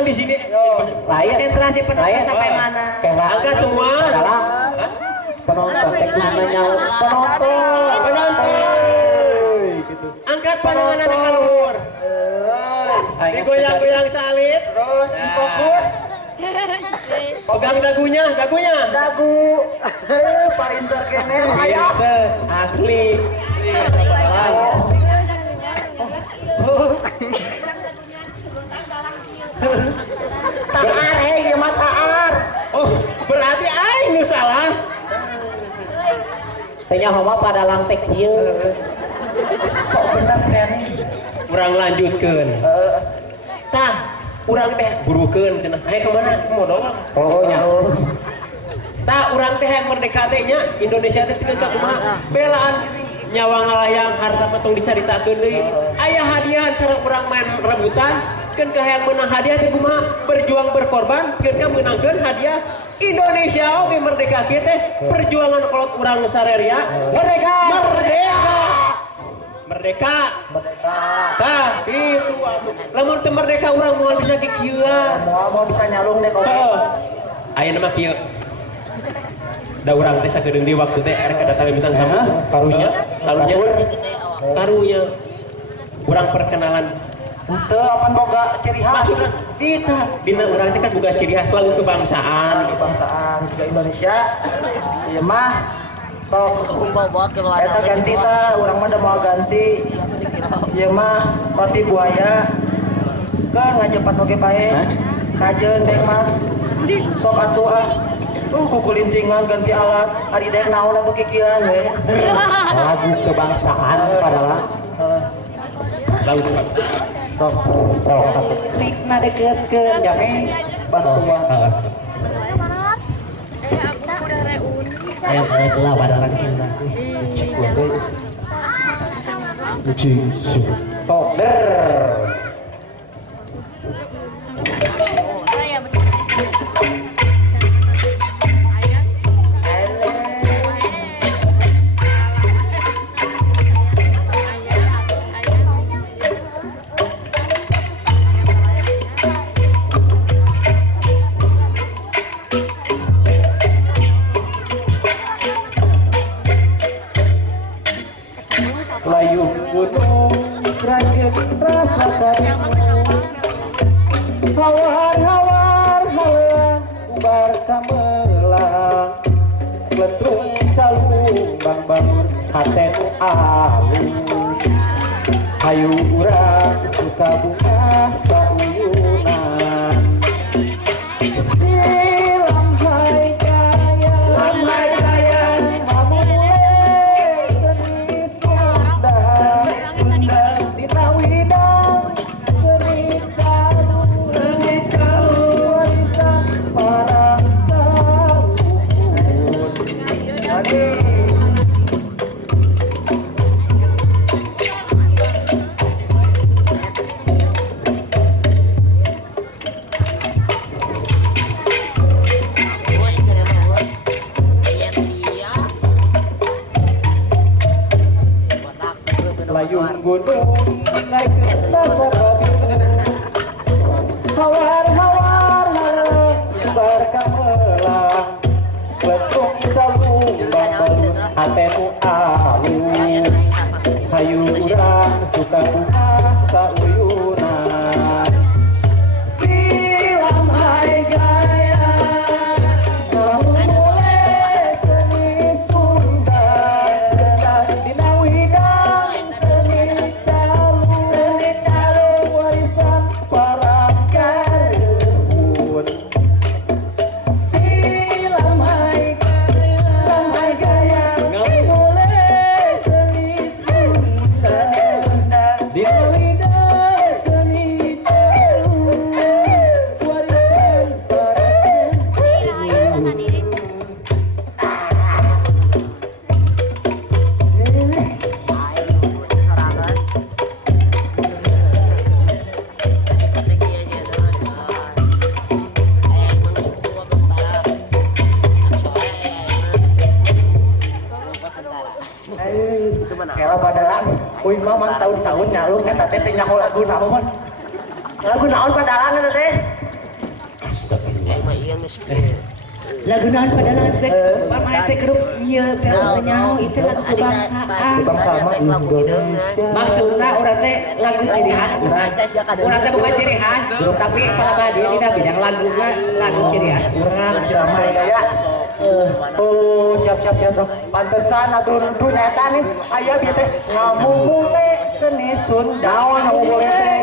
teman-teman di sini. Konsentrasi penonton sampai mana? Angkat semua. Penonton tekniknya penonton. Angkat pandangan anak keluar. Digoyang-goyang salib. Terus fokus. Pegang dagunya. Dagu. Parinter kene aya. Asli. Taar ieu mah taar. Oh, berarti aing nu salah. Tanya homa pada langtek kieu. Sok bener kene. Urang lanjutkeun. Tah, urang teh burukeun cenah. Aya ka mana? Modal. Oh nya. Tah, urang teh hayang merdeka teh nya. Indonesia teh teu kumaha. Belaan nyawa ngalayang harta potong dicaritakeun deui. Aya hadiah cara urang main rebutan. Keun ka hayang meunang hadiah teh kumaha? Berjuang berkorban keun ka meunangkeun hadiah. Indonesia oge merdeka kieu teh perjuangan kolot urang sarerea. Merdeka. Tah, itu atuh. Lamun teu merdeka urang moal bisa kikieuan. Mau bisa nyalung deh kok. Ayeuna mah kieu. Da urang teh sakedeung di waktu teh erek kedatangan bintang tamu. Karunya. Urang perkenalan. Teu apan boga ciri khas. Maksudna kita dina urang teh kan boga ciri khas lagu kebangsaan. Kebangsaan juga Indonesia. Ieu mah sok eta ganti tah urang mah da mau ganti. Ieu mah roti buaya. Kan ngajepat oge bae. Kajeun dek mah. Sok atuh ah. Kukulintingan ganti alat. Ari dek naon atuh kikieuan we. Lagu kebangsaan padahal. Lagu kebangsaan. Sok mikna dekeutkeun jame bantuan. Ayo telah pada lagi nanti. Sok der. Layu gunung rakyat rasakan hawar halang ubar kamelang letrung calung bang bangun hatenu alus hayu urang suka bunga sauyunan silam hai kaya kamu seni Sunda dina widang seni calu warisan para kaluhur. Layung gunung naik ke rasa kabiru hawar halang bar kamelang letrung calung bang balun hatenu alus hayu urang suka bunga sauyunan silam hai gaya kamu mulai seni Sunda dina widang seni calu warisan para kaluhur silam hai gaya mulai seni Sunda dina widang seni calu warisan para Kela badalan, uy mamang tahun-tahun nyalung eta teh teh nyaho lagu naon padalan eta teh. lagu naon padahal teh pamane teh grup ieu film nyaho itu lagu kebangsaan Kebangsaan mah Indonesia. maksudna urang teh lagu ciri khas urang teh bukan ciri khas tapi pala dia tidak bidang lagunya lagu ciri khas urang Damai gaya. Oh, siap. Pantesan atuh dus eta nih. Aya bieu teh ngamumule seni Sunda. Naon ngamumule teh?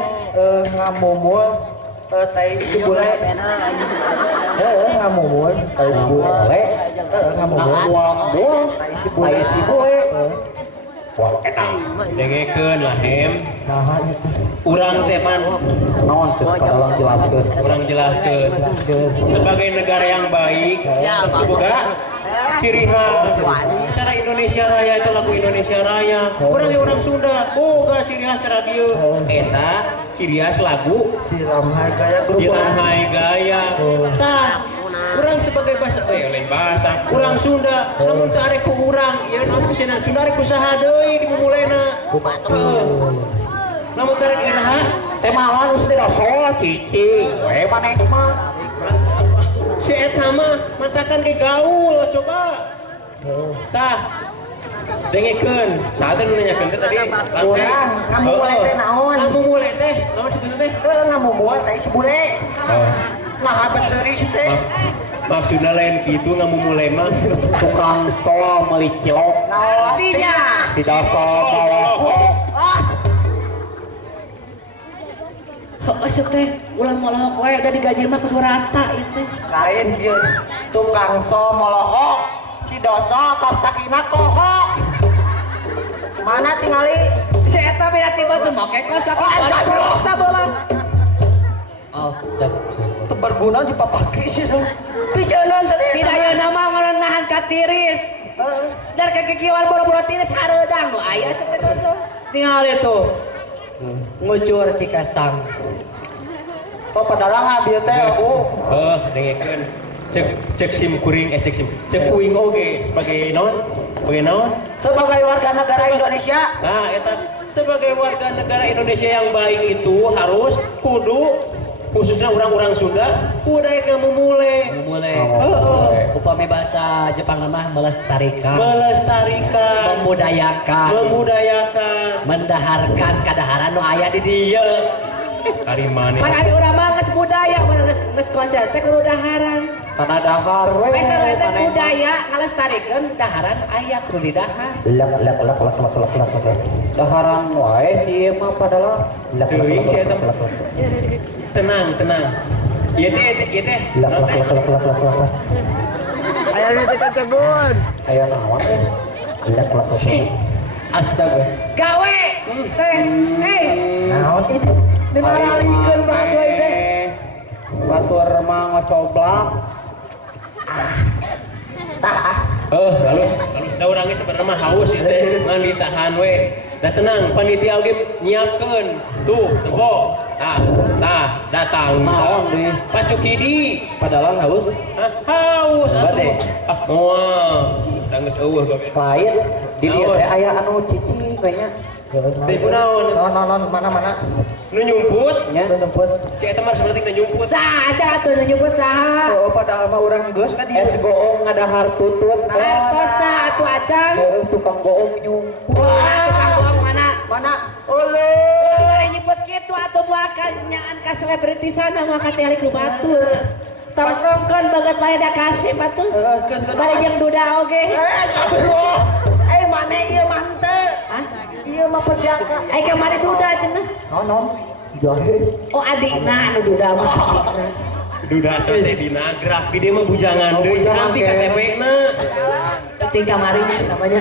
Ngamumul teh isi bule. Ngamumul teh isi bule. Ngamumul teh isi bule. Wah, enak. Dengekeun lah hem. Nah, itu. Urang teh man Naon cek kadalang jelaskeun. urang jelaskeun sebagai negara yang baik tentu boga ciri khas cara Indonesia Raya itu lagu Indonesia Raya orang Sunda boga ciri khas cara dieu eta ciri khas lagu Siram hai gaya grup. Jilanhai Gaya tah urang sebagai bahasa lain bahasa urang Sunda namun teu arek ku urang ieu naon kusina Sunda arek kusaha deui dimulena namun teu arek iraha teh mawan geus dirosol cicing we maneh mah si eta mah mantakan ke gaul coba tah dengekeun saat nu nanyakeun teh tadi Urang ngamumule teh naon? ngamumule teh naon cenah teh Ngamumule teh isi bule. Nah, habet serius teh. maksudna lain kitu ngamumule mah tukang sol meuli cilok Naon artinya? tidak sol molok Esuk teh ulah molohok wae udah digaji mah kudu rata itu. Lain ieu tukang so molohok si dosa kaos kakina kohok. Mana tingali? Si eta beda tiba tuh make kos kaki dosa bolang. Teu berguna dipapake sih. Pijanan sadaya. Tidak aya nama ngeunahan ka tiris. Dar kekikieuan boro-boro tiris hareudang nu aya teh dosa. Tingali tuh. Ngucur cikasang. Oh padahal abieu teh dengekeun cek sim kuring cek kuing oge sebagai naon sebagai warga negara Indonesia. nah eta sebagai warga negara Indonesia yang baik itu harus kudu khususnya orang-orang Sunda kudu ngamumule Upami bahasa Jepang mah melestarikan, memudayakan mendaharkan kadaharan nu aya di dieu. karimane Pan ari urang mah geus budaya mun geus konser teh kudu daharan. tanah dahar we Pesa teh budaya ngalestarikeun daharan aya kudu didahar. Lak. daharan wae si ieu mah padahal teuing si eta tenang ieu teh Aya di dekat kebun. Aya naon teh? Lak. astaga Gawe teh Naon itu? Dimaralikeun bagus teh. batur mah ngocoblak lalu da urang ge sebenarnya mah haus ieu teh ngan ditahan we da tenang panitia oge nyiapkeun tuh tempo datang naon deui pacuk hidi Padahal haus. haus Bade. moal tanggeus eueuh Lain di dieu teh aya anu cicing we nya. teh kunaon Non mana? nu nyumput Nya numput. si eta mah seperti nu nyumput saha aja atuh nyebut saha. Oh padahal mah urang geus ka dieu. es goong ngadahar tutut Artosna atuh acang. tukang goong nyumput Tukang bohong mana? Mana? Ole. Nyebut kitu atuh moal nyaan ka selebriti sana moal ka tialik lu batur. Tongkrongkeun banget pada kasih atuh. Bari jeung duda oge. Aduh. Mane ieu mah teu. Hah? Ieu mah perjaka. Ai kamari duda cenah. Non. Jahe. Oh adikna anu duda mah. duda teh di nagraf di dia mah bujangan deui nanti KTP-na Di kamarinya namanya.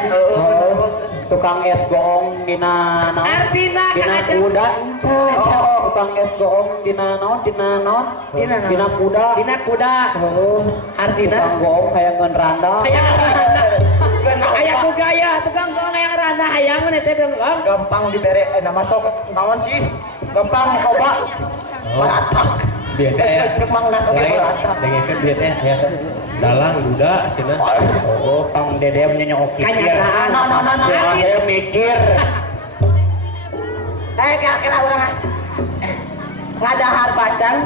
tukang es goong dina naon Artina Kang Aceng. kuda tukang es goong dina naon dina kuda Dina kuda. Artina. tukang goong hayangeun randa Aya ku gaya tukang gong yang rana hayang mah teh dong. Gampang dibere nama sok naon sih? Gampang coba. Meratak. dia teh Cek mang nasa ge lain meratak. dengekeun dia teh ya dalang duda cenah kang dedem nyok Kanyataan. saya mikir Kira-kira urang ngadahar pacan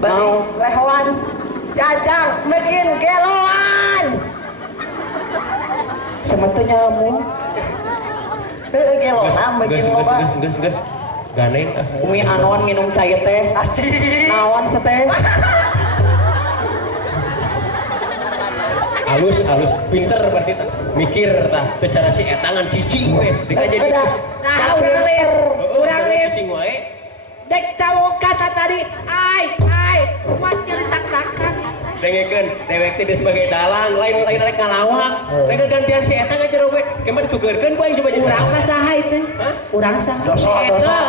bari lehoan Jajang bikin geloan. Semetu nyamuk. Geloan bikin loba. Gas. Ganeng. Umi anon minum cai teh. Asik. Naon seteh? Halus, pinter berarti tah. Mikir tah, teu cara si etangan cicing we. Dika jadi. Nah, urang lir. Cicing wae. Dek cawok kata tadi, ai, kuat nyeritak-takan. Dengekeun, dewek teh sebagai dalang, lain rek ngalawak. Rek gantian si eta ka jero we. Kemana ditukeurkeun ku aing coba jadi. Urang mah saha itu? Hah? Urang saha? Dosa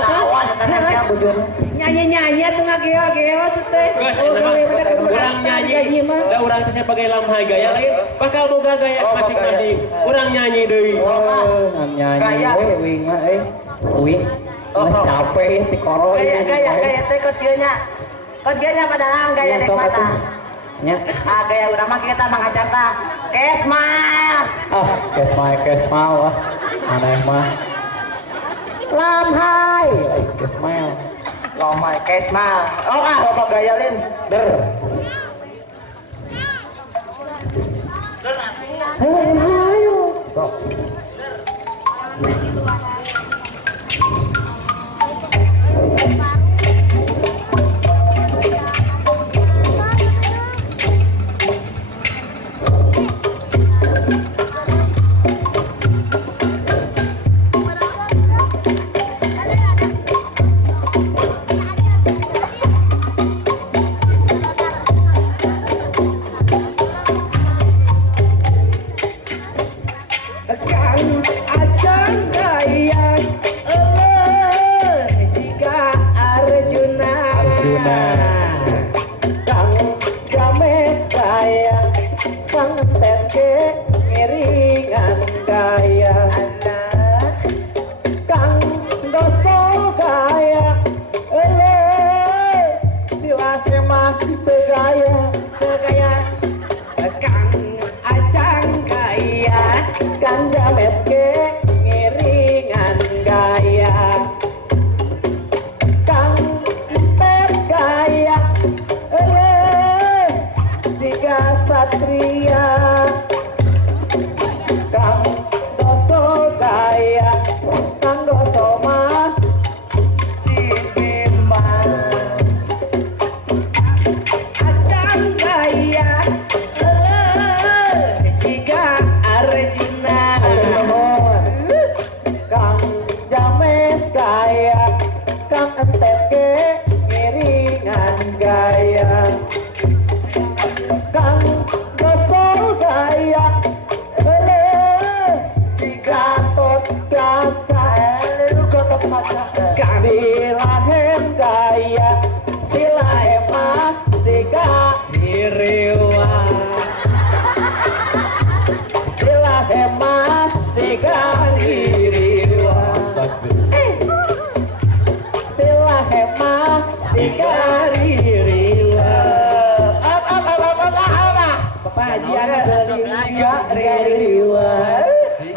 tawa sebenarnya bujur. Nyanyi tuh ngageo seteh. Geus eta mah urang nyanyi. Da urang teh sebagai lamhai gaya lain bakal boga gaya masing-masing. Urang nyanyi deui. Gaya. Wing mah Wing. Capek ya ti koro. Gaya teh kos kieu nya. Kos kieu nya padahal gaya dek mata. Nya. Gaya urang mah kita mangajar tah. Kesmal. Kesmal. Aneh mah. Lamhai. Kesmal. Lomai kesmal. Loba gaya lin. Ayo.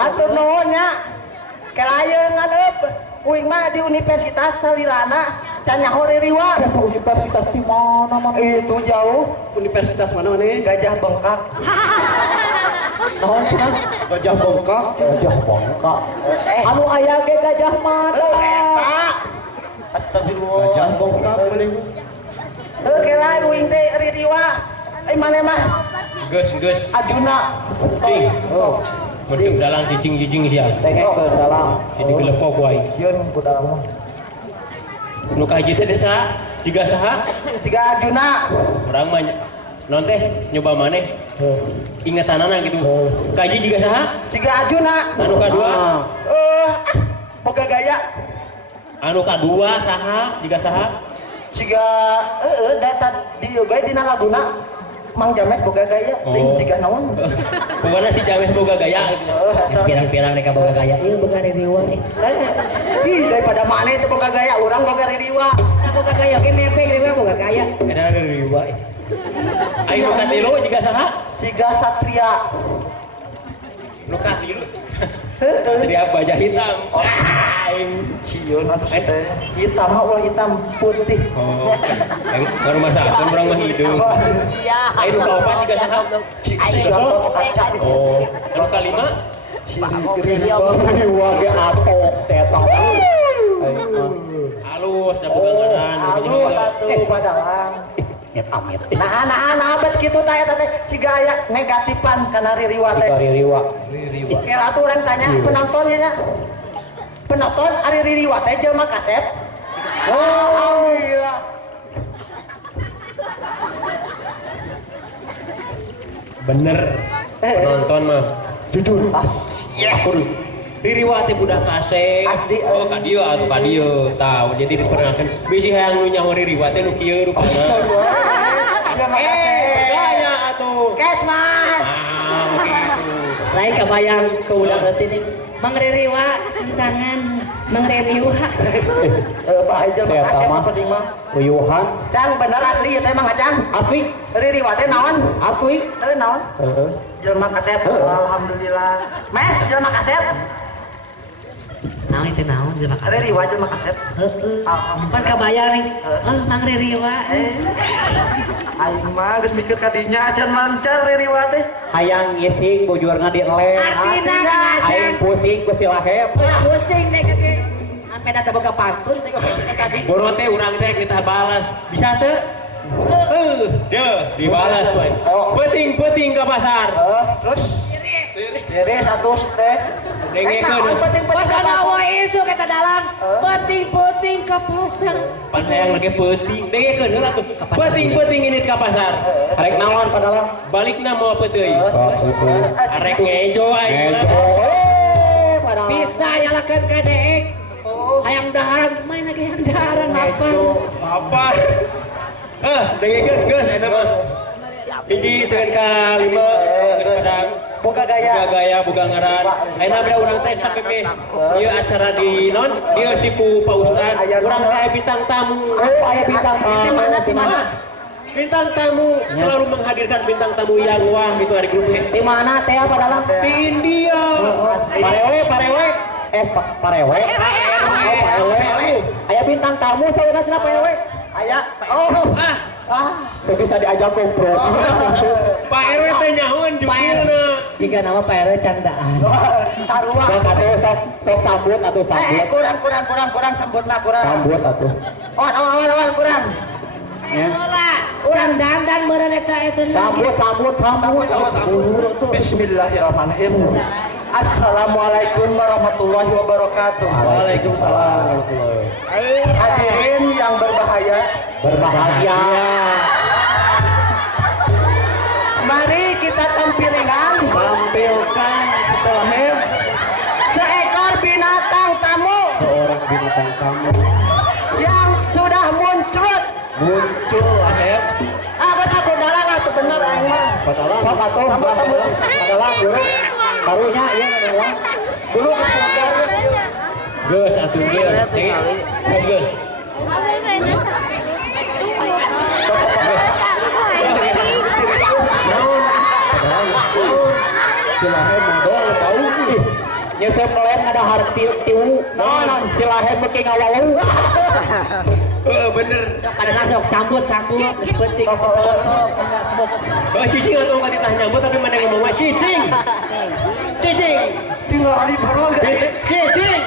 Atur nuhunnya kelayeun ngadep uing mah di Universitas Salilana can nyaho ririwa. Universitas di mana? Itu jauh. Universitas mana nih? Gajah Bengkak. Naon cenah? Gajah Bengkak. Anu aya ge gajah mata. Eta. Astagfirullah. Gajah Bengkak mana? Kela uing teh ririwa. Mana mah? Geus. Ajuna. Cing. Mending dalang cicing sia. Tengek ke dalam. Si digelepok wae. Sieun ku dalam. Nu ka hiji teh desa jiga saha? Siga Ajuna. Urang mah non teh nyoba maneh. Ingetanana gitu. Kaji jiga saha? Siga Ajuna. Anu kadua? Boga gaya. Anu kadua saha? Jiga saha? Siga data di bae dina laguna. Mang James boga gaya, ting jiga naon? Pokoknya si James boga gaya gitu. Pirang-pirang mereka boga gaya. Ieu boga ririwa. Ih, daripada mana itu boga gaya, orang boga ririwa. Boga gaya oke nepeng ririwa boga gaya. Ada riwa. Ayo nu katilu jiga saha? Jiga Satria. Nu katilu. Satria baja hitam. aing Cion atuh teh. Hitam mah ulah hitam putih. oh aing baru masakan urang mah hideung aing nu kaopat juga saha Gatot kaca. oh anu kalima Ciri wage atok setan halus da pegangan Alus atuh padalang. Nah bet kitu teh eta teh siga aya negatifan kana ririwa teh. Kira atuh urang tanya penontonnya nya. Penonton ari ririwa teh jelema kasep. Oh, alhamdulillah. bener penonton mah Jujur. yes diriwat teh budak kasep Asli, oh ka dieu atuh ka dieu tahu jadi diperkenalkan bisi hayang nu nyaho diriwat teh nu kieu rupana gaya atuh Kesman. gitu lain kebayang ke udah ini mengririwa sentangan mengririwa Pak Hajar mah kasep apa di mah? uyuhan Cang bener asli ya teh mah Cang. asli Ririwa teh naon? asli Naon? Jelema kasep. Alhamdulillah. Mes jelema kasep. naon itu naon jelema kasep Ririwa jelema kasep. pan kebayang nih mang ririwa Aing mah geus mikir ka dinya acan lancar ririwa teh. hayang ngising bujurna di eleh artina aing pusing ku silahep pusing deh keke sampai datang boga pantun deh tadi boro teh urang teh kita balas bisa teu deh dibalas we penting ka pasar Terus beres atuh teh. dengekeun Penting pas ada wa isu kata dalam penting-penting ke pasar pas hayang lagi penting dengekeun heula tuh penting ini ka pasar arek naon padahal balikna mau apa teuy arek ngejo aing bisa nyalakan KDX hayang daharan main lagi hayang daharan apa dengekeun geus eta mah hiji teun ka 5 geus padang Boga gaya. boga ngaran ayeuna beda urang teh sapepe ieu acara di non dieu sipu Pak Ustad urang teh aya bintang tamu Aya bintang tamu. Di mana? bintang tamu selalu menghadirkan bintang tamu yang wah gitu dari grup Di mana teh padalang? di India parewe parewe Aya bintang tamu saudara cenah paewe. Aya. Teu bisa diajak kompromi. Pak RW teh nyahoan jukirna jika nama Pak RW candaan Sarua. sok sambut atau Kurang sambutna kurang. sambut atuh Awan kurang. candaan dan meureun eta sambut Bismillahirrahmanirrahim. Assalamualaikum warahmatullahi wabarakatuh. Waalaikumsalam warahmatullahi Hadirin yang berbahagia mari kita tampilkan setelah seekor binatang tamu seorang bintang tamu yang sudah muncul. Ahep Aku dalang atuh bener aing mah. padalang padalang barunya ieu adalah Dulu geus geus atuh geus silahep modal tahu nyesep lem ada harti tiu non silahep beki ngawalau bener pada langsung sambut geus penting cicing atau nggak ditanya nyambut tapi mana yang ngomong mah cicing tinggal di baru cicing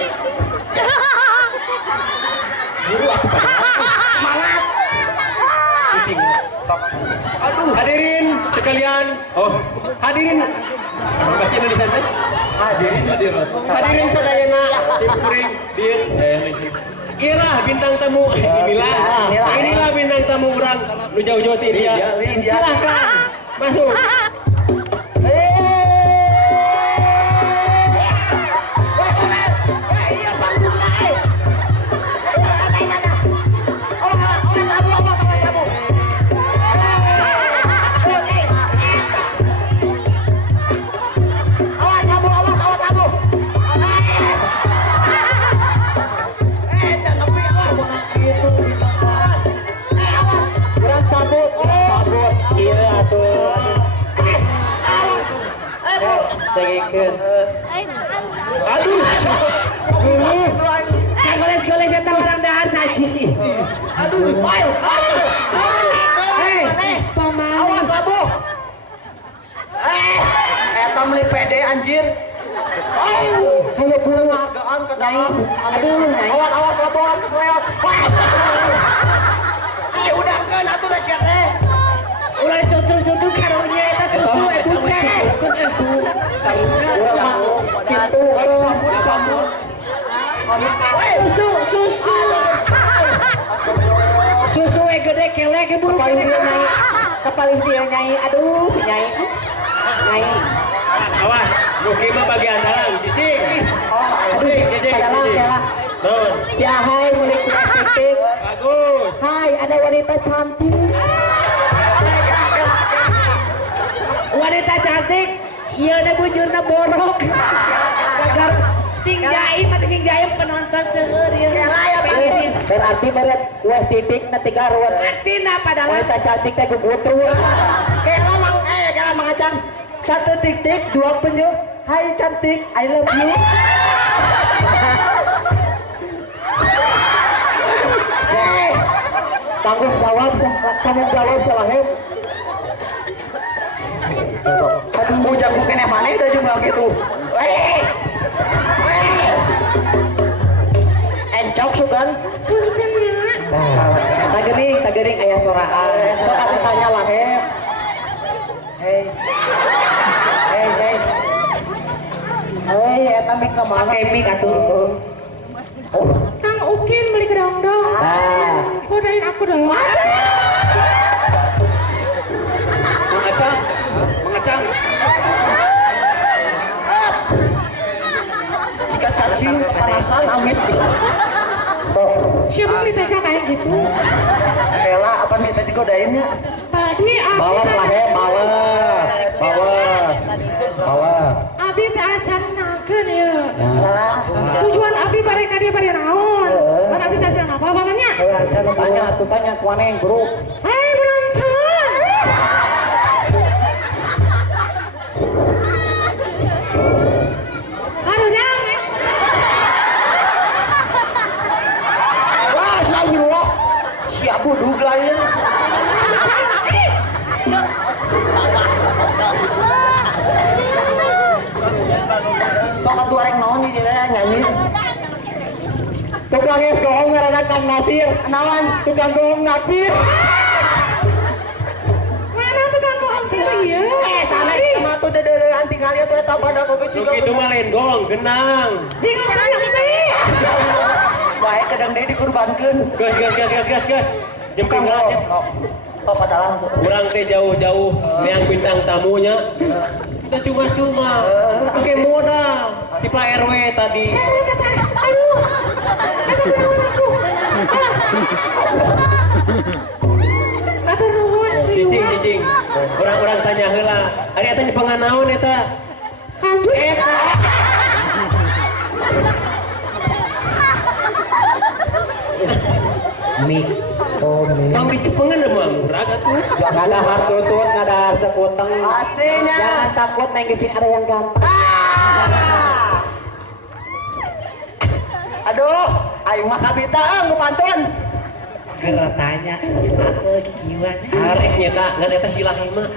buru atuh semangat. cicing aduh hadirin sekalian hadirin pasti di sana hadirin sadayana simpuring dieu inilah bintang tamu inilah bintang tamu orang nu jauh-jauh ti dia silahkan masuk Aduh. gelis eta orang dahar najis sih. Aduh, ayo. Pamali. Awas labuh. Eta meuli pede anjir. Hayo pulang. Magaan ke dalam. Aduh, Nyai. Awas labuhan keseleot. Ayo udah kan atuh da sia teh. Ulah sutu-sutu karunya eta susu bucek. Urang mah kitu sambut. Susu gede kelek buru kelek Nyai. Kepaling dia Nyai. Aduh si Nyai. Nyai. Awas, Nuki mah bagian dalam, cicing. Cicing. Non. Si Ahai mulai kuat titik. Bagus. Hai, ada wanita cantik. Wanita cantik, iya na bujurna borok. Gagar sing jaim mati sing jaim penonton seueur ieu. Berarti meret wah titik na 3 ruang. Artina padahal wanita cantik teh gugutru. Kela mang acan. 1 titik 2 penyu. Hai cantik, I love you. Tanggung jawab Salahem. Aduh, jago kene mana udah juga gitu. Encok sugan. Tagering aya soraan. Sok atuh tanya lah Hei, eta mik ka mana? Pakai mik atuh. Kang Ukin beli kedong-dong. Godain aku dong. Mengacang. Jika cacing kepanasan amit. Siapa beli TK kayak gitu? Kela apa nih tadi godainnya? Tadi Bawas lah bawas. Abi teh acan nakeun ya. Tujuan Abi bari ka dia bari naon? Kan Abi teh acan apa badannya? Tanya kuane yang grup. Hei penonton. Aduh dang. Wah, astagfirullah. Siap budug lah ya. Sok atuh arek naon ieu teh nyanyi. Tukang es goong ngaranna Kang Nasir. Naon? Tukang goong Nasir. Mana tuh Kang Goong teh ieu? Sana kita mah tuh dedeureun tinggal ieu teh eta pada boga juga. Nuki itu mah lain gong, genang. Jing sana beli. Bae kedeng deui dikurbankeun. Gas. Jemping lah, Cep. Oh, padahal tuh. Kurang teh jauh-jauh yang bintang tamunya. Kita cuma-cuma pakai modal di Pak RW tadi. Aduh. Eta naon aku? Atur nuhun. Cicing. Orang-orang tanya heula. Ari eta nyepengan naon eta? Kanjut. Mik. Kang dicepengan mah murah tuh. Nggak ada hartutut, nggak ada sekuteng. Pastinya. Jangan takut neng di sini ada yang ganteng. Aduh, ayo mah kabita mau pantun. Gerak tanya, satu kikiwan. Areknya Kak, ngan eta silah mah.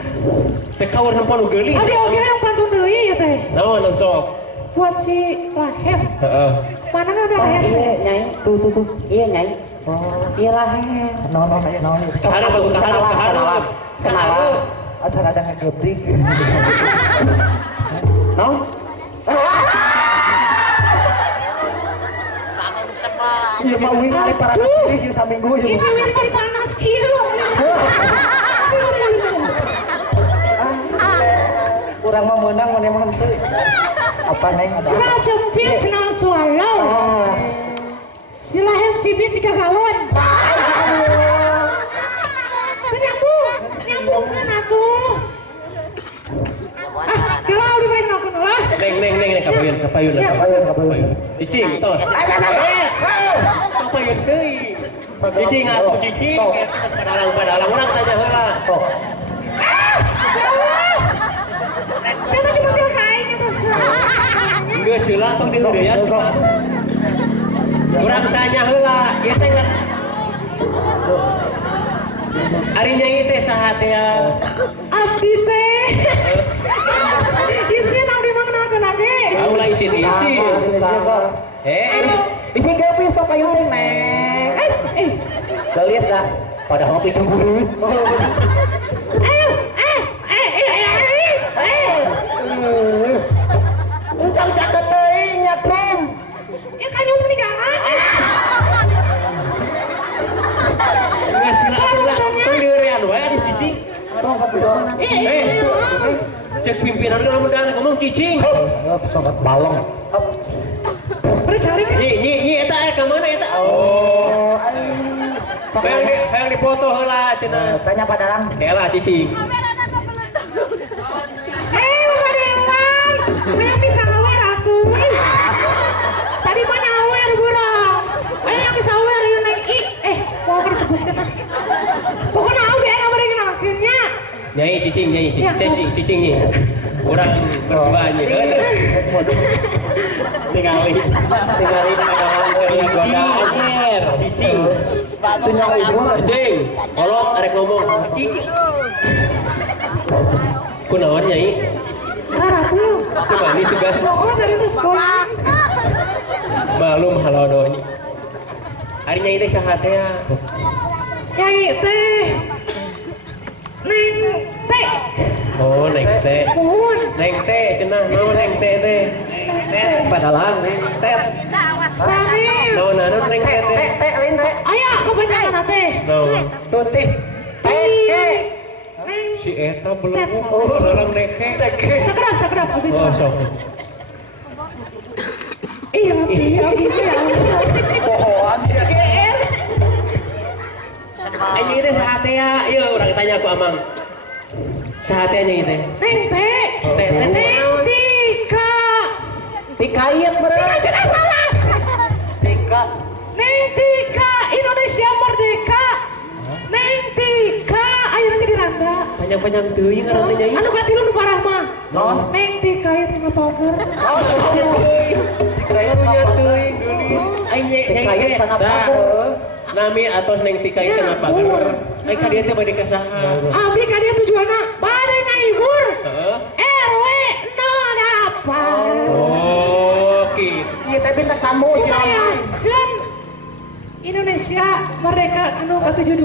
Teh kaur nempo nu geulis. Abi oke yang pantun deui ya teh. Naon sok? Buat si Lahem. Heeh. Mana ada Oh Lahem? iya nyai, tuh, iya nyai. Oh iya lah. Non. Kaharep atuh kaharep. Kenalan. Acara ada ngegebrik. No? Iya mah uing kali para turis yuk saminggu Ini yuk. wir dari panas kieu. Kurang mah menang mana mah henteu. Apa neng? Sila jempit, sila swallow. Si Lahem sibit 3 galon. Nyambung kan atuh. Kira udah balik nakun lah. Neng kapayun lah. Cicing tos. Kapayun deui. Cicing aku cicing. Padalang orang tanya heula. Saya cuma bil kain itu. Geus heula tong di heudeyan cuma. Urang tanya heula, ieu teh ngan Ari Nyai teh saha teh ya? Abdi teh. Isin abdi mengenalkeun age. Kaulah isin-isin. Isi geulis tong payung teh neng. Geulis dah. Pada ngopi cemburu. Ayo, Entang caket teuing nya Prum. ya kan nyuruh meninggalan. Geus sila atuh tong dieurean wae atuh cicing. Tong ka bidon. Cek pimpinan geus lamun ngomong cicing. Sobat balong. Beri cari kan. Nyi eta aya ka mana eta? Oh. Hayang dipoto heula cenah. Tanya padaran. Heula cicing. Bapak Dewan, yang bisa awer atuh. Tadi mah nyawer burang. Yang bisa awer yuk neng i. Mau aku disebutkan ah. Pokoknya auge enak beri kenalkeunnya. Nyai cicing nyi. Urang berdua nyi. Tingali padawan teh goda anjir. Cicing. Tanya umur. Cicing. Kolot arek ngomong. Cicing. Kunaon nyai? Rara tuh. Teu bani sugan. Oh dari itu sekolah. Malum halodo nyi. Ari nyai teh saha teh ya? Nyai teh. Neng teh. Oh, neng teh. Puhun. Neng teh cenah naon neng teh teh? Padalang neng teh. Sanis. Naon neng teh teh? Teh lain teh. Aya kebanyakan teh. Naon? Tutih. Neng. Si eta belum dalam neke. Sakedap abdi. Oh, sok. Iya, abdi ya. Pohoan sia GR. Ini teh saha teh ya? Ieu urang tanya ku Amang. Saha teh nyai teh? Neng teh. Teh teh Neng Tika. Tika ieu meureun. Tika salah. Tika. Neng Tika Indonesia Merdeka. Neng Tika ayeuna jadi randa. Panjang-panjang teuing ngaran teh nyai. Anu katilu nu parah mah. Non. Neng Tika ieu teh ngapaukeun. Oh, Tika ieu Nya apa? teuing geulis. Ai nyai Tika ieu teh. kenapa? Nami atos neng tika ieu kenapa ger? Ai ka dieu teh bade ka saha? Abdi ka dia tujuanna bade ngahibur. Heeh. RW 08. Oh, kitu. Ieu teh bintang tamu Kita cenah. ya kan Indonesia Merdeka anu ke-72.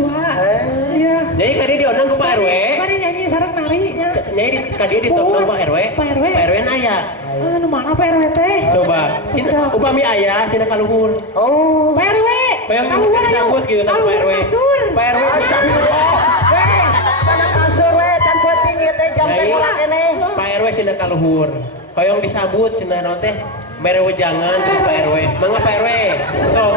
Iya. Nyai ka dieu diundang ku Pak RW. Bade nyanyi sareng nari nya. Nyai ka dieu ditodong Pak RW. Pak RW. Pak RW na aya. Anu mana Pak RW teh? Coba, sina upami aya sina kaluhur. Oh. Pak RW. Bayang Kaluhur ayo. disambut gitu sama Pak Kaluhur RW. kasur. Pak RW Astagfirullah. Hei, kana kasur we can penting ieu teh jam teh mola keneh. Pak RW sina kaluhur. Hoyong disambut cenah naon teh mere wejangan ke Pak RW. Mangga Pak RW. Sok.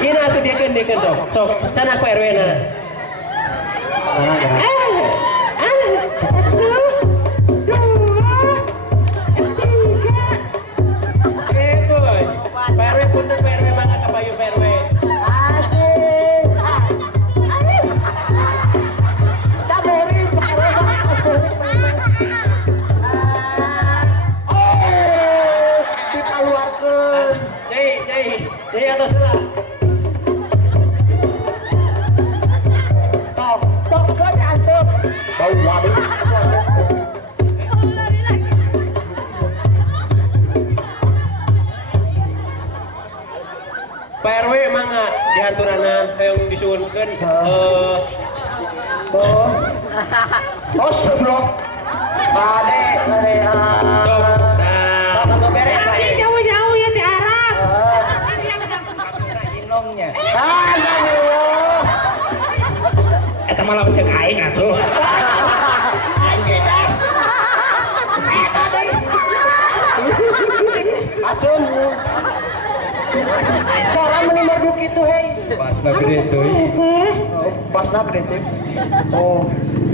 Ieu na atuh diekeun sok. Sok, cenah Pak RW na. Satu, dua, tiga. Eh, boy. Pak RW punten Pak RW mangga ka payu Pak RW. Asik. Tabori Pak RW. Oh, dikeluarkeun. Nyai atos heula. Sok keun antep. Bau waduk. Pak RW mangga dihaturanan hoyong disuwunkeun Oh, sebelum. Ade. sok. Nah, Sok beres. Ini jauh-jauh ya di Arab. Alhamdulillah. Eta malah cek aing atuh. Anjir dah. Eta teh. Asum. Salam meni marduk itu hei. pas gede teuing. Pasna gede teh. Oh.